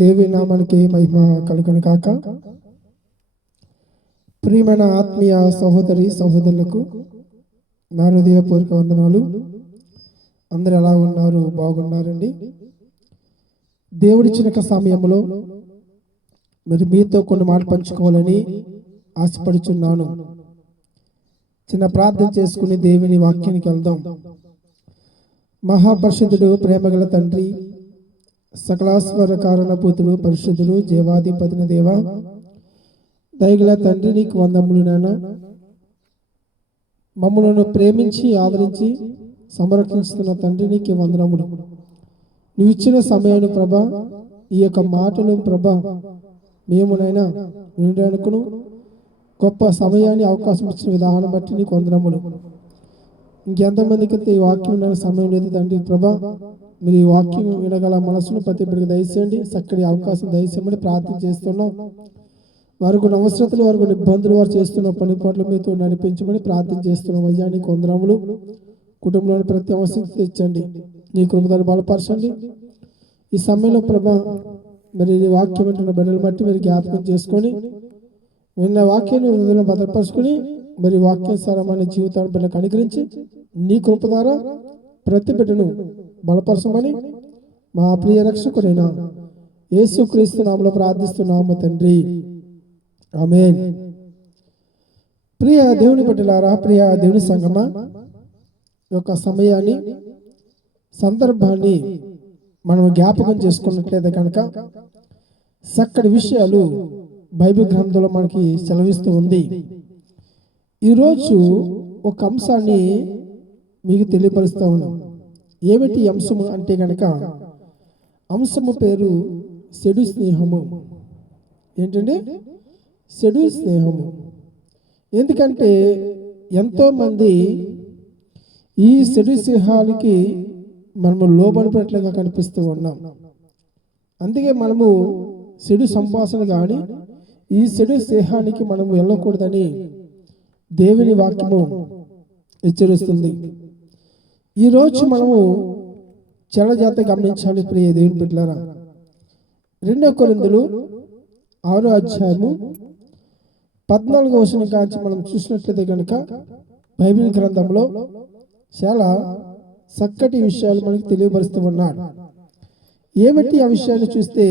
దేవి నామానికి మహిమ కలుగును కాక. ప్రియమైన ఆత్మీయ సహోదరి సహోదరులకు నా హృదయపూర్వక వందనాలు. అందరు ఎలా ఉన్నారు? బాగున్నారండి. దేవుడిచ్చిన సమయంలో మరి మీతో కొన్ని మాటలు పంచుకోవాలని ఆశపడుచున్నాను. చిన్న ప్రార్థన చేసుకుని దేవుని వాక్యానికి వెళ్దాం. మహాపరిశుద్ధుడు, ప్రేమగల తండ్రి, సకలాశ్వర కారణభూతుడు, పరిశుద్ధుడు, జీవాధిపతిని దేవ, దయగల తండ్రి, నీకు వందములు నాయన. మమ్మలను ప్రేమించి ఆదరించి సంరక్షిస్తున్న తండ్రి, నీకు వందనములు. నువ్వు ఇచ్చిన సమయాన్ని ప్రభా, ఈ యొక్క మాటలు ప్రభా, మేమునైనా వినడానికును గొప్ప సమయాన్ని అవకాశం ఇచ్చిన విధానం బట్టి నీకు వందనములు. ఇంకెంతమందికి ఈ వాక్యం వినే సమయం లేదు తండ్రి ప్రభా, మీరు ఈ వాక్యం వినగల మనసును ప్రతి బిడ్డకు దయచేయండి. చక్కటి అవకాశం దయచేయమని ప్రార్థన చేస్తున్నాం. వారికి అవసరతలు, వారికి ఇబ్బందులు, వారు చేస్తున్న పని పట్ల మీతో నడిపించమని ప్రార్థన చేస్తున్నాం. అయ్యా నీకు వందనములు. కుటుంబంలోని ప్రతి అవసరం తెచ్చండి, నీ కృపను బలపరచండి. ఈ సమయంలో ప్రభా, మరి ఈ వాక్యం వింటున్న బిడ్డలు బట్టి మీరు జ్ఞాపకం చేసుకొని విన్న వాక్యాన్ని హృదయంలో భద్రపరుచుకుని మరి వాక్యానుసారమైన జీవితాన్ని బిడ్డకు అనుగ్రహించి నీ కృప ద్వారా ప్రతి బిడ్డను బలపరచమని మా ప్రియ రక్షకుడైన యేసుక్రీస్తు నామములో ప్రార్థిస్తున్నాము తండ్రి, ఆమేన్. ప్రియ దేవుని బిడ్డలారా, ప్రియ దేవుని సంగమా, యొక్క సమయాన్ని సందర్భాన్ని మనం జ్ఞాపకం చేసుకున్నట్లయితే కనుక చక్కటి విషయాలు బైబిల్ గ్రంథంలో మనకి సెలవిస్తూ ఉంది. ఈరోజు ఒక అంశాన్ని మీకు తెలియపరుస్తూ ఉన్నాం. ఏమిటి అంశము అంటే కనుక, అంశము పేరు చెడు స్నేహము. ఏంటండి? చెడు స్నేహము. ఎందుకంటే ఎంతోమంది ఈ చెడు స్నేహాలకి మనము లోబడినట్లుగా కనిపిస్తూ ఉన్నాం. అందుకే మనము చెడు సంభాషణ కానీ ఈ చెడు స్నేహానికి మనము వెళ్ళకూడదని దేవుని వాక్యము హెచ్చరిస్తుంది. ఈరోజు మనము చాలా జాగ్రత్తగా గమనించాలి ప్రియ దేవుని బిడ్డలారా. 2 కొరింథీయులు 6వ అధ్యాయము 14వ వచనం కాంచి మనం చూసినట్లయితే కనుక బైబిల్ గ్రంథంలో చాలా చక్కటి విషయాలు మనకు తెలియపరుస్తూ ఉన్నాడు. ఏమిటి ఆ విషయాన్ని చూస్తే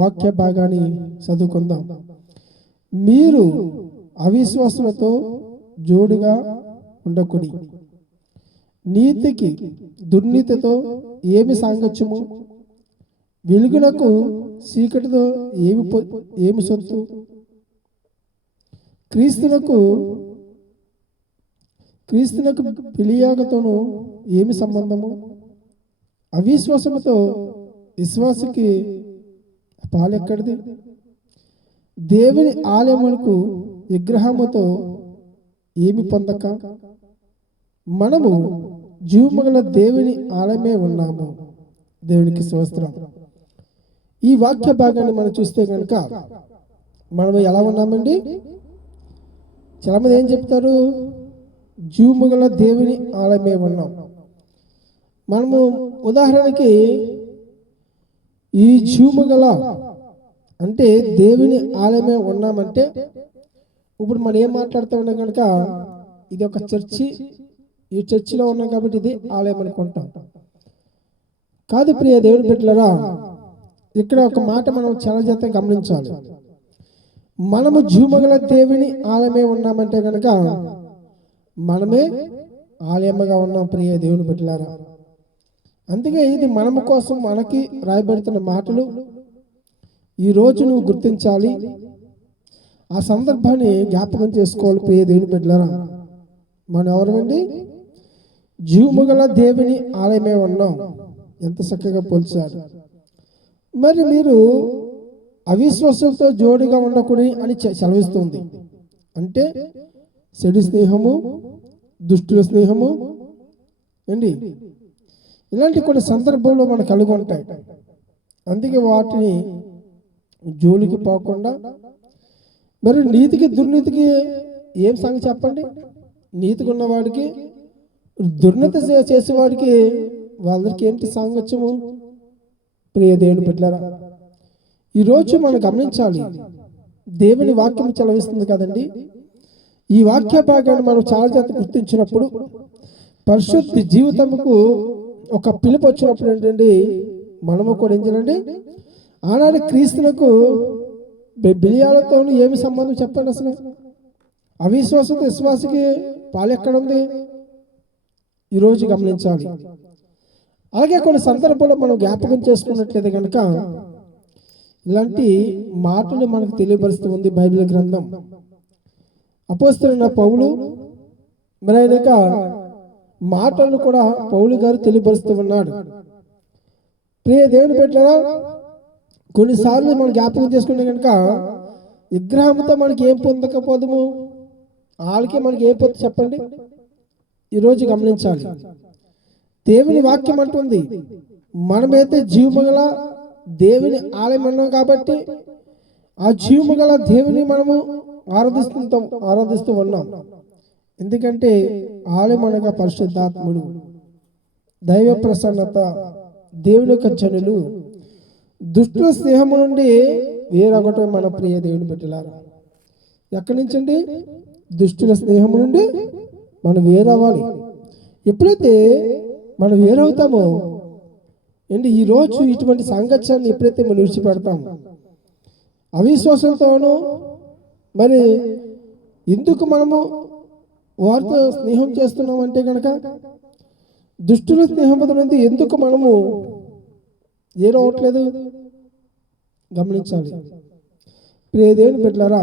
వాక్య భాగాన్ని చదువుకుందాం. మీరు అవిశ్వాసులతో జోడుగా ఉండకుడి, నీతికి దుర్నీతితో ఏమి సాంగత్యము, వెలుగునకు చీకటితో ఏమి సొత్తు, క్రీస్తునకు పిలియాగతోనూ ఏమి సంబంధము, అవిశ్వాసముతో విశ్వాసకి పాలెక్కడిది, దేవుని ఆలయమునకు విగ్రహముతో ఏమి పొందక మనము జీవముగల దేవుని ఆలయమే ఉన్నాము. దేవునికి స్తోత్రం. ఈ వాక్య భాగాన్ని మనం చూస్తే కనుక మనము ఎలా ఉన్నామండి? చాలా మంది ఏం చెప్తారు? జీవముగల దేవుని ఆలయమే ఉన్నాం. మనము ఉదాహరణకి ఈ జీవముగల అంటే దేవుని ఆలయమే ఉన్నామంటే ఇప్పుడు మనం ఏం మాట్లాడుతూ ఉన్నాం కనుక ఇది ఒక చర్చి, ఈ చర్చిలో ఉన్నాం కాబట్టి ఇది ఆలయం అనుకుంటాం. కాదు ప్రియ దేవుని బిడ్డలారా, ఇక్కడ ఒక మాట మనం చాలా జాగ్రత్తగా గమనించాలి. మనము జీవముగల దేవుని ఆలయమే ఉన్నామంటే కనుక మనమే ఆలయముగా ఉన్నాం ప్రియ దేవుని బిడ్డలారా. అందుకే ఇది మనము కోసం మనకి రాయబడుతున్న మాటలు. ఈరోజు నువ్వు గుర్తించాలి, ఆ సందర్భాన్ని జ్ఞాపకం చేసుకోవాలి ప్రియ దేవుని బిడ్డలారా. మనం ఎవరండి? జీవముగల దేవుని ఆలయమే ఉన్నాం. ఎంత చక్కగా పోల్చాడు. మరి మీరు అవిశ్వాసంతో జోడిగా ఉండకూడదు అని సెలవిస్తుంది. అంటే చెడు స్నేహము, దుష్టుల స్నేహము అండి, ఇలాంటి కొన్ని సందర్భంలో మనకు కలిగి ఉంటాయి. అందుకే వాటిని జోలికి పోకుండా, మరి నీతికి దుర్నీతికి ఏం సంగతి చెప్పండి? నీతిగా ఉన్నవాడికి దుర్నీతి చేసేవాడికి వాళ్ళకి ఏంటి సాంగత్యము? ప్రియ దేవుని బిడ్డలారా, ఈరోజు మనం గమనించాలి, దేవుని వాక్యం చలవిస్తుంది కదండి. ఈ వాక్య భాగాన్ని మనం చాలా జాగ్రత్త గుర్తించినప్పుడు పరిశుద్ధ జీవితముకు ఒక పిలుపు వచ్చినప్పుడు ఏంటండి, మనము కూడా ఏం చేయాలండి, ఆనాడు క్రీస్తులకు బిలియాలతో ఏమి సంబంధం చెప్పండి. అసలు అవిశ్వాసంతో విశ్వాసకి పాలు ఎక్కడ ఉంది ఈరోజు గమనించాలి. అలాగే కొన్ని సందర్భాల్లో మనం జ్ఞాపకం చేసుకున్నట్లయితే కనుక ఇలాంటి మాటలు మనకు తెలియపరుస్తూ ఉంది బైబిల్ గ్రంథం. అపోస్తలుడైన పౌలు మరి ఆయన మాటలు కూడా పౌలు గారు తెలియపరుస్తూ ఉన్నాడు. ప్రియ దేవుని బిడ్డలారా, కొన్నిసార్లు మనం జ్ఞాపకం చేసుకుంటే కనుక విగ్రహంతో మనకి ఏం పొందకపోదుము, వాళ్ళకి మనకి ఏం పొందు చెప్పండి. ఈరోజు గమనించాలి, దేవుని వాక్యం అంటుంది మనమైతే జీవముగల దేవుని ఆలయం అన్నాం కాబట్టి ఆ జీవముగల దేవుని మనము ఆరాధిస్తూ ఉన్నాం. ఎందుకంటే ఆలయం అనగా పరిశుద్ధాత్ముడు, దైవ ప్రసన్నత, దేవుని యొక్క జనులు, దుష్టుల స్నేహము నుండి వేరొకటి మన ప్రియ దేవుని బిడ్డలారా. ఎక్కడి నుంచి అండి? దుష్టుల స్నేహము నుండి మనం వేరవ్వాలి. ఎప్పుడైతే మనం వేరవుతామో ఏంటి, ఈరోజు ఇటువంటి సాంగత్యాన్ని ఎప్పుడైతే మనం విడిచిపెడతామో, అవిశ్వాసంతోనూ మరి ఎందుకు మనము వారితో స్నేహం చేస్తున్నాం అంటే కనుక దుష్టుల స్నేహం నుండి ఎందుకు మనము ఏరవట్లేదు గమనించాలి. ప్రియ దేవుని బిడ్డలారా,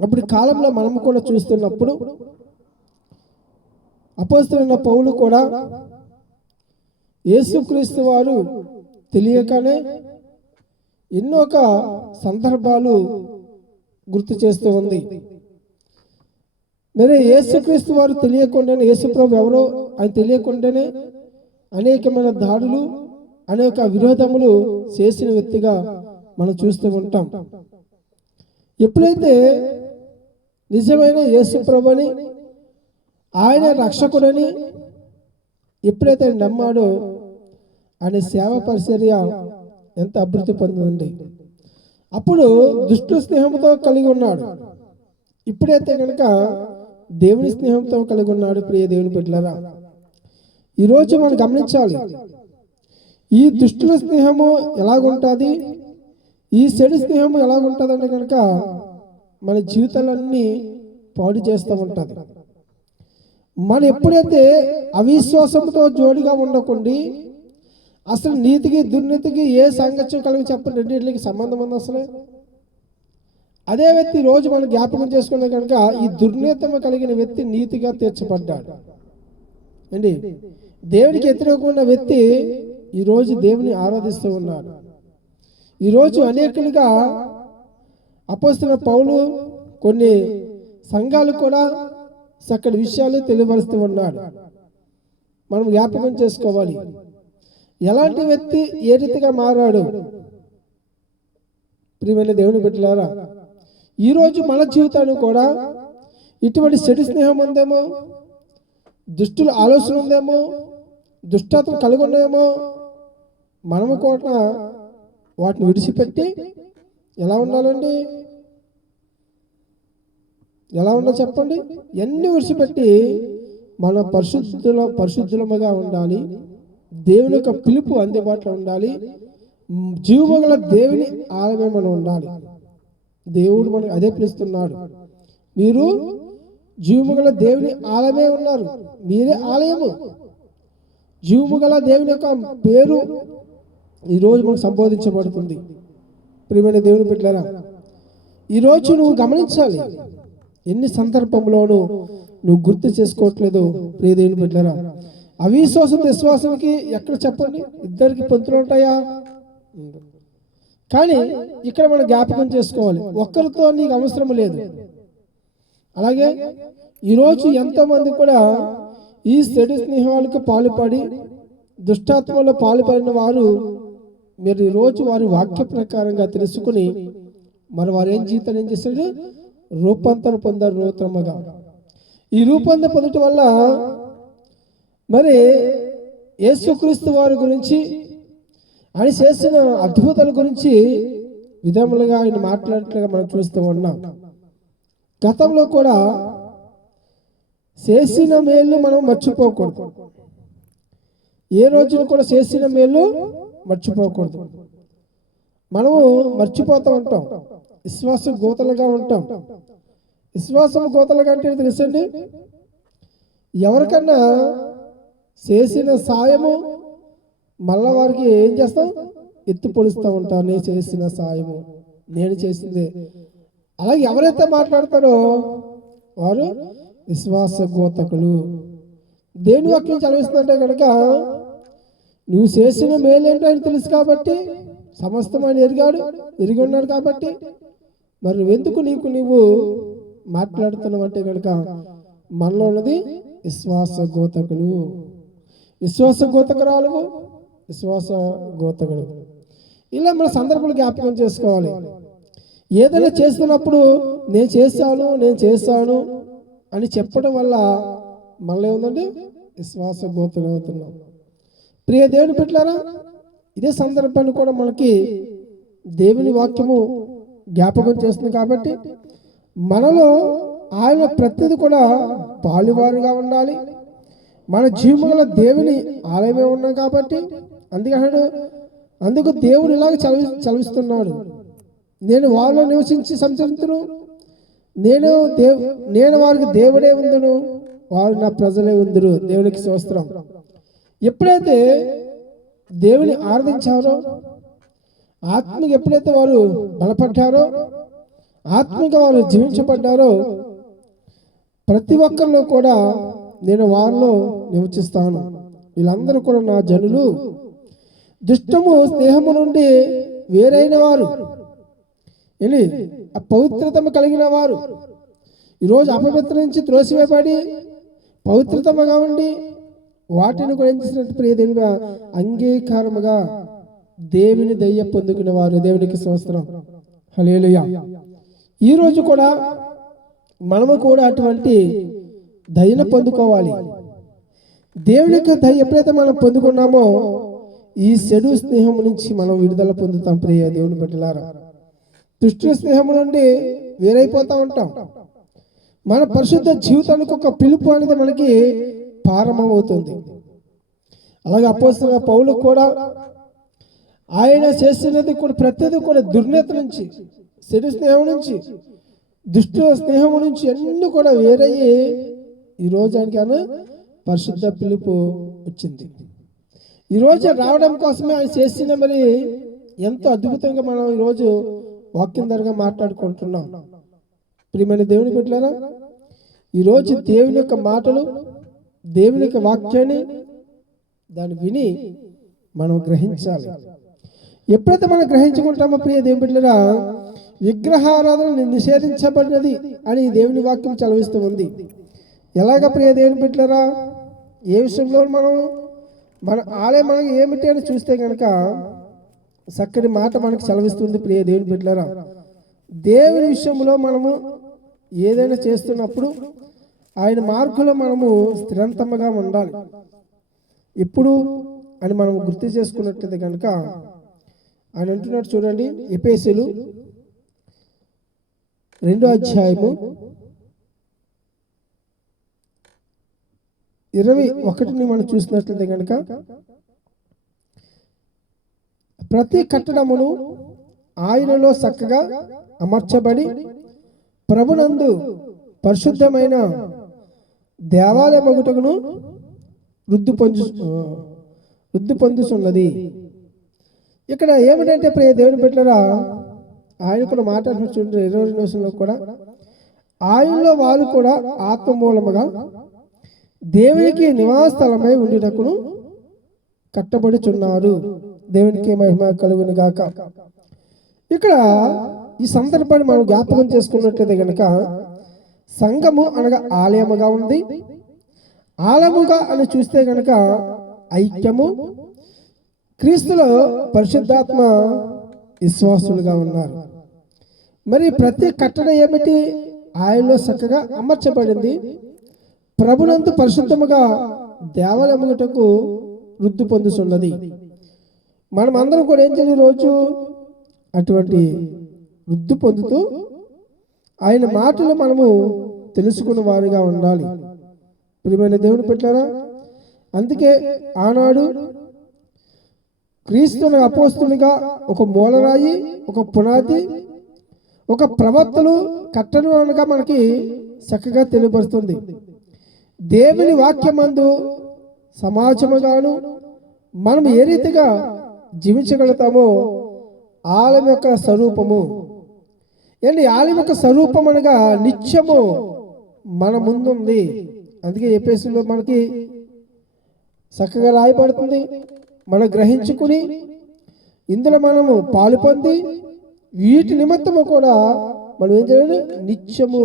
అప్పుడు కాలంలో మనము కూడా చూస్తున్నప్పుడు అపోస్తలుడైన పౌలు కూడా యేసుక్రీస్తు వారు తెలియకనే ఎన్నో సందర్భాలు గుర్తు చేస్తూ ఉంది. మరి యేసుక్రీస్తు వారు తెలియకుండానే, యేసుప్రభు ఎవరో ఆయన తెలియకుండానే అనేకమైన దాడులు, అనేక విరోధములు చేసిన వ్యక్తిగా మనం చూస్తూ ఉంటాం. ఎప్పుడైతే నిజమైన యేసుప్రభుని, ఆయన రక్షకుడని ఎప్పుడైతే నమ్మాడో ఆయన సేవ పరిచర్య ఎంత అభివృద్ధి పొందింది. అప్పుడు దుష్టు స్నేహంతో కలిగి ఉన్నాడు, ఇప్పుడైతే కనుక దేవుని స్నేహంతో కలిగి ఉన్నాడు. ప్రియ దేవుని బిడ్డలారా, ఈరోజు మనం గమనించాలి, ఈ దుష్టుల స్నేహము ఎలాగుంటుంది, ఈ చెడు స్నేహము ఎలాగుంటుంది అంటే కనుక మన జీవితాలన్నీ పాడు చేస్తూ ఉంటుంది. మనం ఎప్పుడైతే అవిశ్వాసంతో జోడిగా ఉండకుండా అసలు నీతికి దుర్నీతికి ఏ సాంగత్యం కలిగి చెప్పండి, రెండింటికి సంబంధం ఉంది అసలు. అదే వ్యక్తి రోజు మనం జ్ఞాపకం చేసుకునే కనుక ఈ దుర్నీతము కలిగిన వ్యక్తి నీతిగా తీర్చబడ్డాడు అండి. దేవునికి వ్యతిరేకమైన వ్యక్తి ఈరోజు దేవుని ఆరాధిస్తూ ఉన్నాడు. ఈరోజు అనేకులుగా అపోస్తలుడైన పౌలు కొన్ని సంఘాలు కూడా చక్కటి విషయాలు తెలియపరుస్తూ ఉన్నాడు. మనం జ్ఞాపకం చేసుకోవాలి, ఎలాంటి వ్యక్తి ఏ రీతిగా మారాడు. ప్రియమైన దేవుని బిడ్డలారా, ఈరోజు మన జీవితాన్ని కూడా ఇటువంటి చెడు స్నేహం ఉందేమో, దుష్టుల ఆలోచన ఉందేమో, దుష్టత్వం కలిగి ఉన్నామో, మనము కూడా వాటిని విడిచిపెట్టి ఎలా ఉండాలండి, ఎలా ఉండాలి చెప్పండి. ఎన్ని విడిచిపెట్టి మన పరిశుద్ధులముగా ఉండాలి. దేవుని యొక్క పిలుపు అందుబాటులో ఉండాలి. జీవముగల దేవుని ఆలయమే మనం ఉండాలి. దేవుడు మనకు అదే పిలుస్తున్నాడు, మీరు జీవముగల దేవుని ఆలయమే ఉన్నారు, మీరే ఆలయము. జీవముగల దేవుని యొక్క పేరు ఈరోజు మనకు సంబోధించబడుతుంది. ప్రియమైన దేవుని బిడ్డలారా, ఈరోజు నువ్వు గమనించాలి, ఎన్ని సందర్భంలోనూ నువ్వు గుర్తు చేసుకోవట్లేదు. ప్రియ దేవుని బిడ్డలారా, అవిశ్వాసం విశ్వాసానికి ఎక్కడ చెప్పండి, ఇద్దరికి పొంతులు ఉంటాయా? కానీ ఇక్కడ మనం జ్ఞాపకం చేసుకోవాలి, ఒక్కరితో నీకు అవసరం లేదు. అలాగే ఈరోజు ఎంతోమంది కూడా ఈ చెడు స్నేహాలకు పాల్పడి దుష్టాత్మలో పాల్పడిన వారు మీరు ఈరోజు వారి వాక్య ప్రకారంగా తెలుసుకుని మరి వారు ఏం జీవితాన్ని ఏం చేశాడు, రూపాంతరం పొందారు నూతనముగా. ఈ రూపాంతరం పొందటం వల్ల మరి యేసుక్రీస్తు వారి గురించి, ఆయన చేసిన అద్భుతాల గురించి విధములుగా ఆయన మాట్లాడినట్లుగా మనం చూస్తూ ఉన్నాం. గతంలో కూడా చేసిన మేలు మనం మర్చిపోకూడదు. ఏ రోజున కూడా చేసిన మేలు మర్చిపోకూడదు. మనము మర్చిపోతూ ఉంటాం, విశ్వాసం గోతలుగా ఉంటాం. విశ్వాసం గోతలుగా అంటే తెలుసండి, ఎవరికన్నా చేసిన సాయము మళ్ళా వారికి ఏం చేస్తాం, ఎత్తి పొడుస్తూ ఉంటాం. నేను చేసిన సాయము, నేను చేసిందే. అలాగే ఎవరైతే మాట్లాడతారో వారు విశ్వాస గోతకులు. దేని వాక్యం చదివిస్తుందంటే కనుక, నువ్వు చేసిన మేలేంటో ఆయన తెలుసు కాబట్టి, సమస్తం ఆయన ఎరిగి ఉన్నాడు కాబట్టి, మరి నువ్వెందుకు నువ్వు మాట్లాడుతున్నావు అంటే కనుక, మనలో ఉన్నది విశ్వాస గోతకులు, విశ్వాస గోతకురాలు, విశ్వాస గోతకులు. ఇలా మన సందర్భాలు జ్ఞాపకం చేసుకోవాలి. ఏదైనా చేస్తున్నప్పుడు నేను చేశాను అని చెప్పడం వల్ల మళ్ళీ ఏముందండి, విశ్వాస గోతలు అవుతున్నాం. ప్రియ దేవుని బిడ్డలారా, ఇదే సందర్భాన్ని కూడా మనకి దేవుని వాక్యము జ్ఞాపకం చేస్తుంది కాబట్టి, మనలో ఆయన ప్రతిది కూడా పాలువారుగా ఉండాలి. మన జీవముల దేవుని ఆలయమే ఉన్నాం కాబట్టి, అందుకు దేవుడు ఇలాగ చదివిస్తున్నాడు. నేను వారిలో నివసించి సంచరించును, నేను వారికి దేవుడే ఉందును, వారు నా ప్రజలే ఉందురు. దేవునికి స్తోత్రం. ఎప్పుడైతే దేవుని ఆరాధించారో, ఆత్మకి ఎప్పుడైతే వారు బలపడ్డారో, ఆత్మగా వారు జీవించబడ్డారో, ప్రతి ఒక్కరిలో కూడా నేను వారిలో నివసిస్తాను. వీళ్ళందరూ కూడా నా జనులు, దుష్టము స్నేహము నుండి వేరైన వారు, పవిత్రతము కలిగిన వారు. ఈరోజు అపవిత్ర నుంచి త్రోసివేయబడి పవిత్రతముగా ఉండి వాటిని కూడా ఏం చేసినట్టు ప్రియ దేవుని అంగీకారముగా దేవుని దయ పొందుకునే వారు. దేవునికి స్తోత్రం. హల్లెలూయా. ఈరోజు కూడా మనము కూడా అటువంటి దయను పొందుకోవాలి. దేవునికి దయ ఎప్పుడైతే మనం పొందుకున్నామో, ఈ చెడు స్నేహం నుంచి మనం విడుదల పొందుతాం. ప్రియ దేవుని బిడ్డలారా, దుష్ట స్నేహం నుండి వేరైపోతూ ఉంటాం. మన పరిశుద్ధ జీవితానికి ఒక పిలుపు అనేది మనకి ప్రారంభమవుతుంది. అలాగే అపోస్తలుడైన పౌలు కూడా ఆయన చేసినది కూడా ప్రతిదీ కూడా దుర్నీతి నుంచి, చెడు స్నేహం నుంచి, దుష్ట స్నేహం నుంచి అన్ని కూడా వేరయ్యి ఈరోజు ఆయనకి పరిశుద్ధ పిలుపు వచ్చింది. ఈరోజు రావడం కోసమే ఆయన చేసిన మరి ఎంతో అద్భుతంగా మనం ఈరోజు వాక్యం ద్వారా మాట్లాడుకుంటున్నాం. ప్రియమైన దేవుని బిడ్డలారా, ఈరోజు దేవుని యొక్క మాటలు, దేవుని యొక్క వాక్యాన్ని దాన్ని విని మనం గ్రహించాలి. ఎప్పుడైతే మనం గ్రహించుకుంటామో ప్రియ దేవుని బిడ్డలారా, విగ్రహారాధన నిషేధించబడినది అని దేవుని వాక్యం చదివిస్తూ ఉంది. ఎలాగ ప్రియ దేవుని బిడ్డలారా, ఏ విషయంలో మన ఆలయం మనకి ఏమిటి అని చూస్తే కనుక చక్కటి మాట మనకు సెలవిస్తుంది. ప్రియ దేవుని బిడ్డలారా, దేవుని విషయంలో మనము ఏదైనా చేస్తున్నప్పుడు ఆయన మార్గంలో మనము స్థిరంతముగా ఉండాలి. ఇప్పుడు అని మనం గుర్తు చేసుకున్నట్లయితే కనుక ఆయన అంటున్నాడు చూడండి, ఎఫెసీయులు 2వ అధ్యాయము 21ని మనం చూసినట్లయితే కనుక, ప్రతి కట్టడమును ఆయనలో చక్కగా అమర్చబడి ప్రభునందు పరిశుద్ధమైన దేవాలయ మగుటకును వృద్ధి పొందుతున్నది. ఇక్కడ ఏమిటంటే ప్రియ దేవుని బిడ్డలారా, ఆయన కూడా మాట్లాడుతూ చూడండి 22వ నిమిషంలో కూడా, ఆయనలో వారు కూడా ఆత్మ మూలముగా దేవునికి నివాస స్థలమై ఉండుటకును కట్టబడుచున్నారు. దేవునికి మహిమ కలుగును గాక. ఇక్కడ ఈ సందర్భాన్ని మనం జ్ఞాపకం చేసుకున్నట్లయితే కనుక, సంఘము అనగా ఆలయముగా ఉంది. ఆలయముగా అని చూస్తే కనుక ఐక్యము, క్రీస్తులో పరిశుద్ధాత్మ విశ్వాసులుగా ఉన్నారు. మరి ప్రతి కట్టడ ఏమిటి, ఆయనలో చక్కగా అమర్చబడింది. ప్రభునందు పరిశుద్ధముగా దేవాలయముటకు వృద్ధి పొందుతున్నది. మనం అందరం కూడా ఏం చేయాలి, రోజు అటువంటి వృద్ధి పొందుతూ ఆయన మాటలు మనము తెలుసుకున్న వారిగా ఉండాలి. ప్రియమైన దేవుని పెట్టారా, అందుకే ఆనాడు క్రీస్తుని అపోస్తులుగా ఒక మూలరాయి, ఒక పునాది, ఒక ప్రవక్తలు కట్టడం అనగా మనకి చక్కగా తెలియపరుస్తుంది. దేవుని వాక్యమందు సమాజముగాను మనం ఏ రీతిగా జీవించగలుగుతామో ఆలయం యొక్క స్వరూపము ఏంటి, ఆలయం యొక్క స్వరూపం అనగా నిత్యము మన ముందుంది. అందుకే ఎఫెసీయులో మనకి చక్కగా రాయబడుతుంది. మనం గ్రహించుకుని ఇందులో మనము పాలు పొంది వీటి నిమిత్తము కూడా మనం ఏం చేయాలి, నిత్యము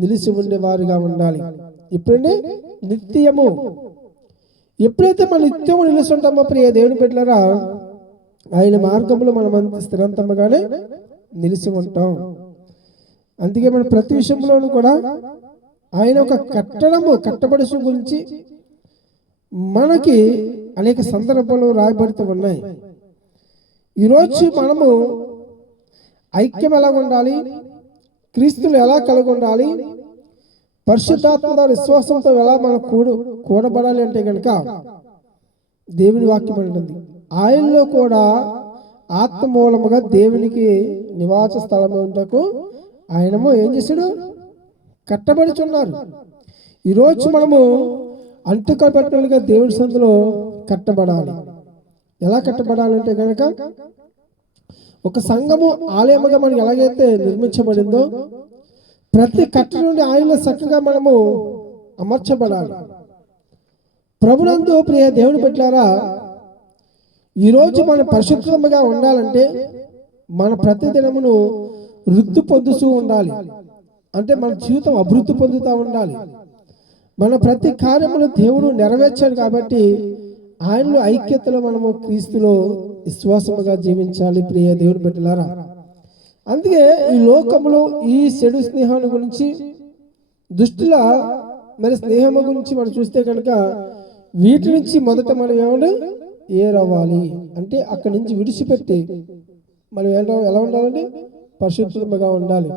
నిలిచి ఉండేవారుగా ఉండాలి. ఇప్పుడండి నిత్యము, ఎప్పుడైతే మనం నిత్యము నిలిచి ఉంటామో ప్రియ దేవుని బిడ్డలారా, ఆయన మార్గంలో మనం స్థిరంతముగానే నిలిచి ఉంటాం. అందుకే మన ప్రతి విషయంలోనూ కూడా ఆయన ఒక కట్టబడి గురించి మనకి అనేక సందర్భాలు రాయబడుతూ ఉన్నాయి. ఈరోజు మనము ఐక్యం ఎలా ఉండాలి, క్రీస్తులు ఎలా కలిగి ఉండాలి, పరిశుద్ధాత్మ విశ్వాసంతో ఎలా మనం కూడబడాలి అంటే కనుక దేవుని వాక్యం అంటుంది. ఆయనలో కూడా ఆత్మ మూలముగా దేవునికి నివాస స్థలం ఉంటకు ఆయనము ఏం చేశాడు, కట్టబడుచున్నారు. ఈరోజు మనము అంటుకట్టలుగా దేవుడి సందులో కట్టబడాలి. ఎలా కట్టబడాలంటే కనుక ఒక సంఘము ఆలయముగా మనకి ఎలాగైతే నిర్మించబడిందో ప్రతి కట్ట నుండి ఆయనలో చక్కగా మనము అమర్చబడాలి. ప్రభునందు ప్రియ దేవుని బిడ్డలారా, ఈరోజు మనం పరిశుద్ధముగా ఉండాలంటే మన ప్రతి దినమును వృద్ధి పొందుతూ ఉండాలి. అంటే మన జీవితం అభివృద్ధి పొందుతూ ఉండాలి. మన ప్రతి కార్యమును దేవుడు నెరవేర్చాడు కాబట్టి ఆయనలో ఐక్యతలో మనము క్రీస్తులో విశ్వాసముగా జీవించాలి. ప్రియ దేవుని బిడ్డలారా, అందుకే ఈ లోకంలో ఈ చెడు స్నేహాన్ని గురించి, దుష్టుల మరి స్నేహము గురించి మనం చూస్తే కనుక వీటి నుంచి మొదట మనం ఏమంటే ఏరవ్వాలి అంటే అక్కడి నుంచి విడిచిపెట్టి మనం ఎలా ఉండాలంటే పరిశుద్ధముగా ఉండాలి.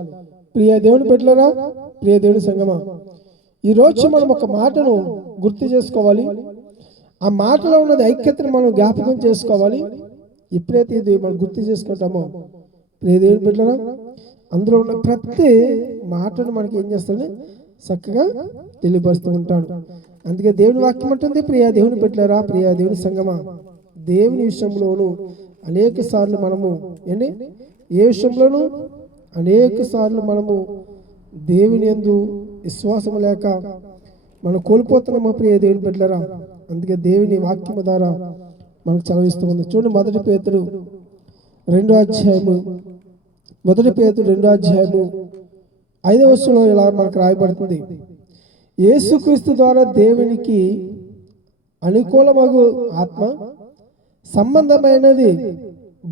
ప్రియ దేవుని బిడ్డలారా, ప్రియ దేవుని సంగమా, ఈరోజు మనం ఒక మాటను గుర్తు చేసుకోవాలి. ఆ మాటలో ఉన్నది ఐక్యతను మనం జ్ఞాపకం చేసుకోవాలి. ఎప్పుడైతే ఇది మనం గుర్తు చేసుకుంటామో ప్రియ దేవుని బిడ్డలారా, అందులో ఉన్న ప్రతి మాటను మనకి ఏం చేస్తాడు, చక్కగా తెలియపరుస్తూ ఉంటాడు. అందుకే దేవుని వాక్యం అంటుంది, ప్రియ దేవుని బిడ్డలారా, ప్రియ దేవుని సంగమా, దేవుని విషయంలోనూ అనేక సార్లు మనము ఏ విషయంలోనూ అనేక సార్లు మనము దేవుని యందు విశ్వాసము లేక మనం కోల్పోతున్నాము ప్రియ దేవుని బిడ్డలారా. అందుకే దేవుని వాక్యము ద్వారా మనకు చదివిస్తూ ఉంది. చూడండి, మొదటి పేతురు 2వ అధ్యాయము 5వ వచనంలో ఇలా మనకు రాయబడుతుంది, యేసుక్రీస్తు ద్వారా దేవునికి అనుకూలమగు ఆత్మ సంబంధమైనది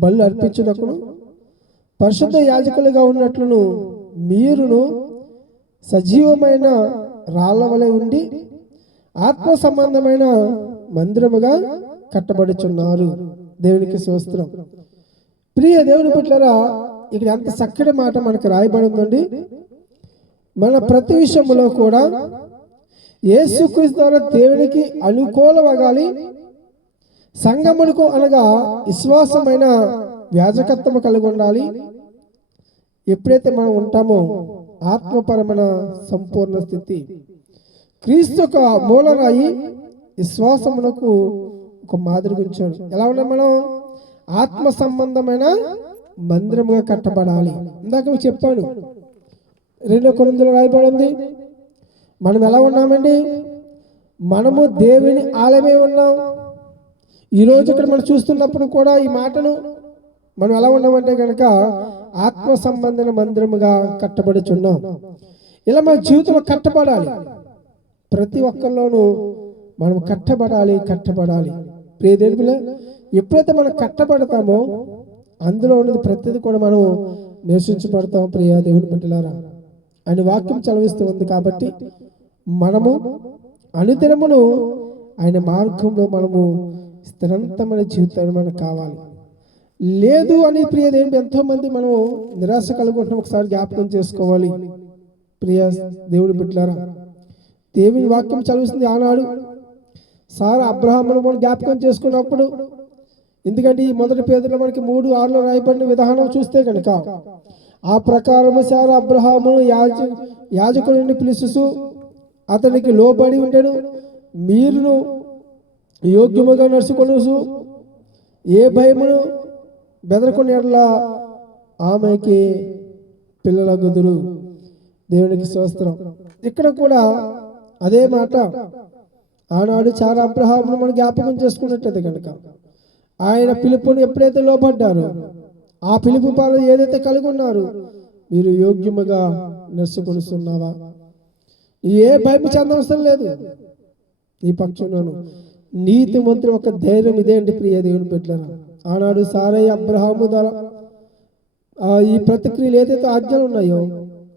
బలు అర్పించుటకును పరిశుద్ధ యాజకులుగా ఉన్నట్లును మీరును సజీవమైన రాళ్ల వలె ఉండి ఆత్మ సంబంధమైన మందిరముగా కట్టబడుచున్నారు. దేవునికి స్తోత్రం. ప్రియ దేవుని బిడ్డలారా, ఇక్కడ ఎంత చక్కటి మాట మనకు రాయబడి ఉందండి. మన ప్రతి విషయంలో కూడా యేసుక్రీస్తు ద్వారా దేవునికి అనుకూలమగాలి. సంగమునకు అనగా విశ్వాసమైన వ్యాజకత్వము కలిగి ఉండాలి. ఎప్పుడైతే మనం ఉంటామో ఆత్మపరమైన సంపూర్ణ స్థితి, క్రీస్తు ఒక మూలరాయి విశ్వాసమునకు ఒక మాదిరి ఉంచాడు. ఎలా ఉన్నాం మనం? ఆత్మ సంబంధమైన మందిరముగా కట్టబడాలి. ఇందాక మీకు చెప్పాను, 2 కొరింథీయులలో రాయబడింది. మనం ఎలా ఉన్నామండి? మనము దేవుని ఆలయమే ఉన్నాం. ఈరోజు ఇక్కడ మనం చూస్తున్నప్పుడు కూడా ఈ మాటను మనం ఎలా ఉన్నామంటే కనుక ఆత్మ సంబంధమైన మందిరముగా కట్టబడుచున్నాం. ఇలా మన జీవితంలో కట్టబడాలి. ప్రతి ఒక్కరిలోనూ మనం కట్టబడాలి. ప్రియదేవులే, ఎప్పుడైతే మనం కట్టబడతామో అందులో ఉన్నది ప్రతిదీ కూడా మనం నివసించబడతాం. ప్రియ దేవుని బిడ్డలారా, ఆయన వాక్యం చదివిస్తూ ఉంది కాబట్టి మనము అనుదినమును ఆయన మార్గంలో మనము స్థిరంతమైన జీవితాన్ని మనకు కావాలి. లేదు అని ప్రియ దేవుడు ఎంతో మంది మనం నిరాశ కలుగుంటున్నాం. ఒకసారి జ్ఞాపకం చేసుకోవాలి ప్రియ దేవుడి బిడ్డలారా. దేవుని వాక్యం చదివిస్తుంది ఆనాడు సారా అబ్రహామును మనం జ్ఞాపకం చేసుకున్నప్పుడు, ఎందుకంటే ఈ మొదటి పేదలో మనకి 3:6 రాయబడిన విధానం చూస్తే కనుక ఆ ప్రకారము సారా అబ్రహామును యాజకుడిని పిలుస్తూ అతనికి లోబడి ఉండెను. మీరును యోగ్యముగా నడుచుకొనుచు ఏ భయమును బెదరకొని ఎడల ఆమెకి పిల్లల గుదురు. దేవునికి స్తోత్రం. ఇక్కడ కూడా అదే మాట ఆనాడు చాలా అబ్రహామును మనం జ్ఞాపకం చేసుకున్నట్లయితే కనుక ఆయన పిలుపుని ఎప్పుడైతే లోబడ్డారో ఆ పిలుపు పాలన ఏదైతే కలిగి ఉన్నారు, మీరు యోగ్యముగా నడుచుకొనుస్తున్నావా, ఏ భయం చెందవసరం లేదు. ఈ పక్షంలోను నీతిమంతుడు ఒక ధైర్యం ఇదే అండి ప్రియ దేవుని బిడ్డలారా. ఆనాడు సారయ్య అబ్రహాము ద్వారా ఈ ప్రతిక్రియలు ఏదైతే ఆజ్ఞలు ఉన్నాయో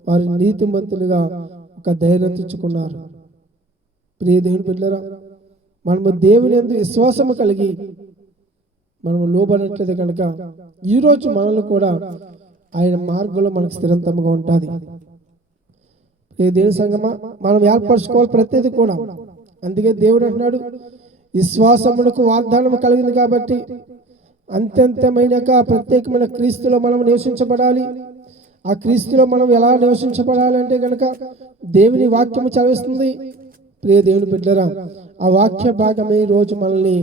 వారు నీతిమంతులుగా ఒక ధైర్యం తెచ్చుకున్నారు. ప్రియ దేవుని బిడ్డలారా, మనము దేవుని యందు విశ్వాసము కలిగి మనము లోబడినట్లయితే కనుక ఈరోజు మనల్ని కూడా ఆయన మార్గంలో మనకు స్థిరంతంగా ఉంటుంది. ఏ దేవుని సంగమా మనం ఏర్పరచుకోవాలి ప్రతిదీ కూడా. అందుకే దేవుడు అంటున్నాడు, విశ్వాసమునకు వాగ్దానం కలిగింది కాబట్టి అంత్యంతమైనక ప్రత్యేకమైన క్రీస్తులో మనం నివసించబడాలి. ఆ క్రీస్తులో మనం ఎలా నివసించబడాలి అంటే కనుక దేవుని వాక్యము చదివిస్తుంది. ప్రియ దేవుని బిడ్డలారా, ఆ వాక్య భాగమే ఈ రోజు మనల్ని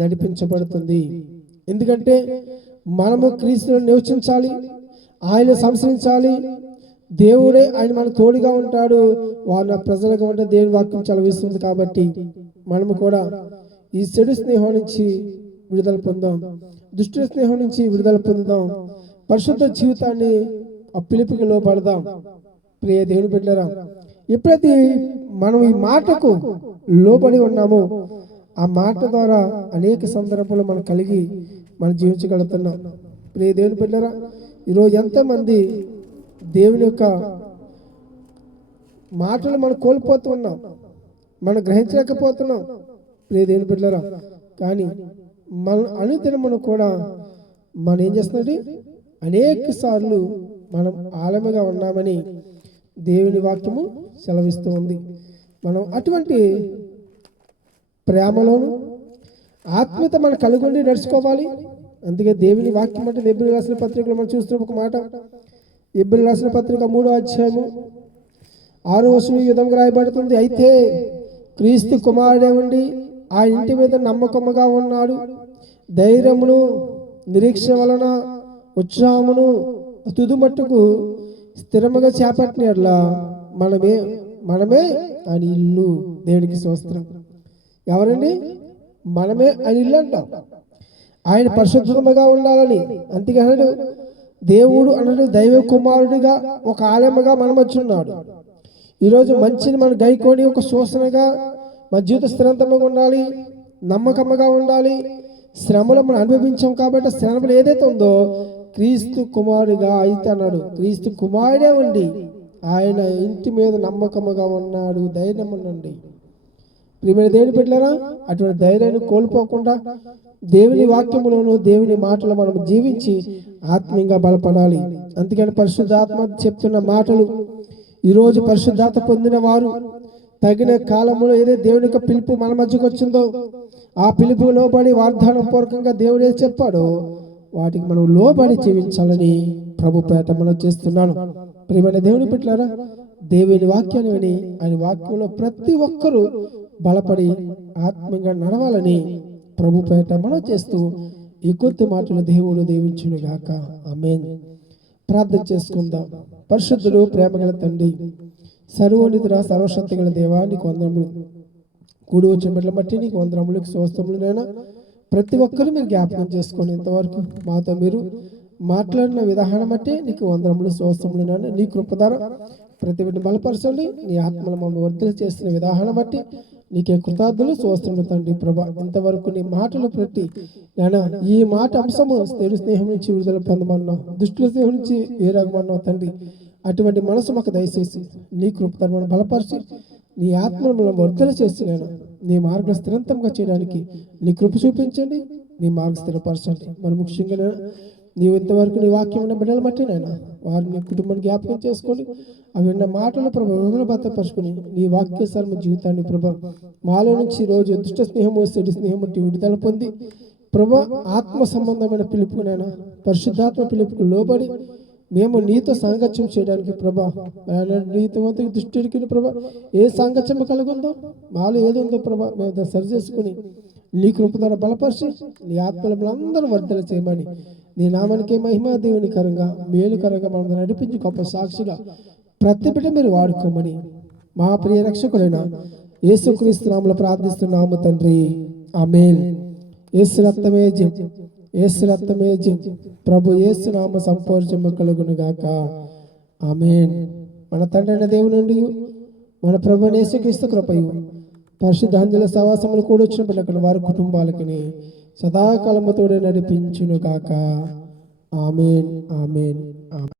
నడిపించబడుతుంది. ఎందుకంటే మనము క్రీస్తులో నివసించాలి, ఆయన సంస్కరించాలి. దేవుడే ఆయన మన తోడుగా ఉంటాడు, వారు నా ప్రజలుగా ఉంటే దేవుని వాక్యం చదివిస్తుంది. కాబట్టి మనము కూడా ఈ చెడు స్నేహం నుంచి విడుదల పొందాం, దుష్ట స్నేహం నుంచి విడుదల పొందుదాం, పరిశుద్ధ జీవితాన్ని ఆ పిలుపుకి లోపడదాం. ప్రియ దేవుని బిడ్డలారా, ఎప్పుడైతే మనం ఈ మాటకు లోబడి ఉన్నామో ఆ మాట ద్వారా అనేక సందర్భాలు మనం కలిగి మనం జీవించగలుగుతున్నాం. ప్రియ దేవుని బిడ్డలారా, ఈరోజు ఎంతమంది దేవుని యొక్క మాటలు మనం కోల్పోతున్నాం, మనం గ్రహించలేకపోతున్నాం. ప్రియ దేవుని బిడ్డలారా, కానీ మన అనుదినమును కూడా మనం ఏం చేస్తున్నది అనేక సార్లు మనం ఆలముగా ఉన్నామని దేవుని వాక్యము సెలవిస్తూ ఉంది. మనం అటువంటి ప్రేమలోను ఆత్మీయత మనం కలుగుండి నడుచుకోవాలి. అందుకే దేవుని వాక్యం అంటే హెబ్రీయులకు రాసిన పత్రికలో మనం చూస్తున్న ఒక మాట, హెబ్రీయులకు రాసిన పత్రిక 3వ అధ్యాయము 6వ వచనం ఈ విధంగా రాయబడుతుంది, అయితే క్రీస్తు కుమారుడే ఉండి ఆ ఇంటి మీద నమ్మకముగా ఉన్నాడు, ధైర్యమును నిరీక్ష వలన ఉత్సాహమును తుదుమట్టుకు స్థిరముగా చేపట్టినట్ల మనమే అని ఇల్లు. దేవునికి స్తోత్రం. ఎవరండి? మనమే అని ఇల్లు అంటాం. ఆయన పరిశుద్ధముగా ఉండాలని. అంతేకాదు దేవుడు అన్నది దైవ కుమారుడిగా ఒక ఆలయముగా మనం వచ్చున్నాడు. ఈరోజు మంచిని మనం గైకొని ఒక సూచనగా మన జీవిత స్థిరంతంగా ఉండాలి, నమ్మకముగా ఉండాలి. శ్రమలు మనం అనుభవించాం కాబట్టి శ్రమలు ఏదైతే ఉందో క్రీస్తు కుమారుడిగా అయితే అన్నాడు, క్రీస్తు కుమారుడే ఉండి ఆయన ఇంటి మీద నమ్మకముగా ఉన్నాడు, ధైర్యం ఉండండి. ప్రియమైన దేవుని బిడ్డలారా, అటువంటి ధైర్యాన్ని కోల్పోకుండా దేవుని వాక్యములను దేవుని మాటలు మనం జీవించి ఆత్మీయంగా బలపడాలి. అందుకని పరిశుద్ధాత్మ చెప్తున్న మాటలు ఈరోజు పరిశుద్ధాత్మ పొందిన వారు తగిన కాలంలో ఏదైతే దేవుని యొక్క పిలుపు మన మధ్యకు వచ్చిందో ఆ పిలుపు లోబడి వాగ్దానం పూర్వకంగా దేవుడు ఏది చెప్పాడో వాటికి మనం లోబడి జీవించాలని ప్రభు పేట మనం చేస్తున్నాను. ప్రియమైన దేవుని బిడ్డలారా, దేవుని వాక్యాన్ని విని ఆయన వాక్యంలో ప్రతి ఒక్కరూ బలపడి ఆత్మీయంగా నడవాలని ప్రభు పేట మనం చేస్తూ ఈ కొద్ది మాటలు దేవుడు దీవించును గాక. ఆమేన్. ప్రార్థన చేసుకుందాం. పరిశుద్ధుడు ప్రేమగల తండ్రి, సర్వోన్నతుడా సర్వశక్తి గల దేవా, నీకు వందనములు. కూడి వచ్చిన బిడ్డల బట్టి నీకు వందనములకు స్వస్థములనైనా ప్రతి ఒక్కరు మీరు జ్ఞాపకం చేసుకొని ఇంతవరకు మాతో మీరు మాట్లాడిన విధానం బట్టి నీకు వందనములు స్వస్థములనైనా నీ కృపధార ప్రతి బిడ్డ బలపరచండి. నీ ఆత్మను మమ్మల్ని వర్ధలు చేసిన విధానం బట్టి నీకే కృతార్థులు స్వస్థములు తండ్రి. ప్రభా, ఇంతవరకు నీ మాటలు పెట్టి నాయన ఈ మాట అంశము చెడు స్నేహం నుంచి విడుదల పొందమన్నావు, దుష్టుల స్నేహం నుంచి వేరగమన్నావు తండ్రి. అటువంటి మనసు మాకు దయచేసి నీ కృపధర్మను బలపరిచి నీ ఆత్మను మనం వర్ధలు చేసి నేను నీ మార్గం స్థిరంతంగా చేయడానికి నీ కృప చూపించండి. నీ మార్గ స్థిరపరచండి. మరి ముఖ్యంగా నీవు ఇంతవరకు నీ వాక్యం ఉన్న బిడ్డలు బట్టి నాయన వారిని కుటుంబాన్ని జ్ఞాపకం చేసుకొని అవి ఉన్న మాటలు ప్రభా హృదయంలో భద్రపరుచుకొని నీ వాక్యసారమైన జీవితాన్ని ప్రభా మాలో నుంచి రోజు దుష్ట స్నేహము చెడు స్నేహము విడుదల పొంది ప్రభా ఆత్మ సంబంధమైన పిలుపునైనా పరిశుద్ధాత్మ పిలుపుకు లోబడి మేము నీతో సాంగత్యం చేయడానికి ప్రభా నీతో దృష్టికి ప్రభా ఏ సాంగత్యం కలిగి ఉందో మాలో ఏది ఉందో ప్రభా మేము దాన్ని సరి చేసుకుని నీ కృప ద్వారా బలపరిచి నీ ఆత్మలను అందరూ వర్ధన చేయమని నీ నామానికి మహిమ దేవునికరంగా మేలుకరంగా మనం నడిపించి గొప్ప సాక్షిగా ప్రతి బిడ్డ మీరు వాడుకోమని మా ప్రియ రక్షకుడైన యేసుక్రీస్తు నామములో ప్రార్థిస్తున్నాము తండ్రి. ఆమేన్. యేసు రక్తమే జయం, యేసు రక్తమే జయం. ప్రభు యేసు నామ సంపూర్ణ కలుగును గాక. ఆమేన్. మన తండ్రి అయిన దేవుని నుండి మన ప్రభు యేసుక్రీస్తు కృపయు పరిశుద్ధాంజల సవాసములు కూడా వచ్చిన బిడ్డలను వారి కుటుంబాలకి సదాకాలముతోడే నడిపించును గాక. ఆమేన్. ఆమేన్. ఆమేన్.